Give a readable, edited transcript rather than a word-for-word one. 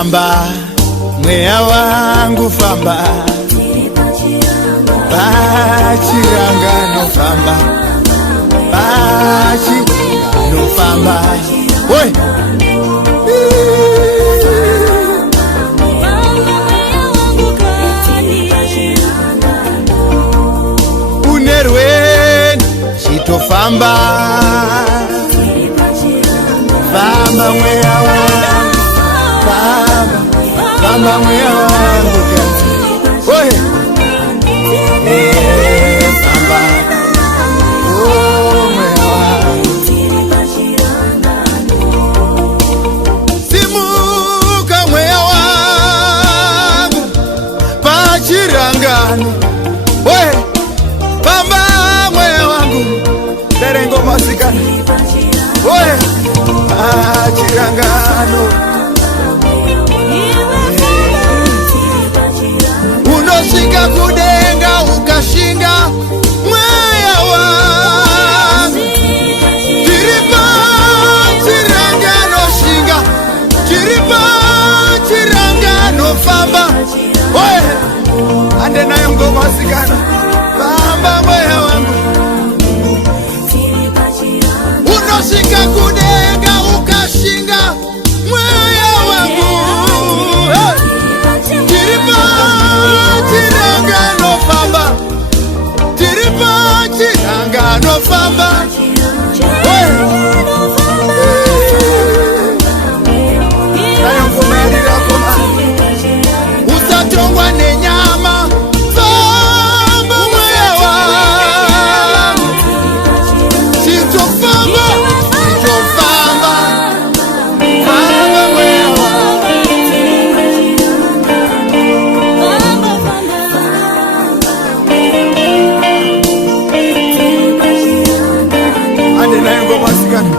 Famba mwea wangu famba, bachirangano famba, bachirangano famba. Oi! Unerweni chito famba, famba mwea wangu famba, famba mwea wangu oi! Famba oh mwea wangu, simuka mwea wangu pachirangano oi! Famba mwea wangu derengo masikana oi! Pachirangano unoshinga kudenga ukashinga mwea wangu, chiripa chirangano shinga, chiripa chirangano famba oi! Ande nayo ngoma sikana famba mwea wangu, unoshinga kudenga ukashinga mwea wangu chiripa chirangano famba, chiripa chirangano famba usatongwa nenyama famba mwea wangu, sitofamba sitofamba famba mwea wangu, ande nayo ngoma sikana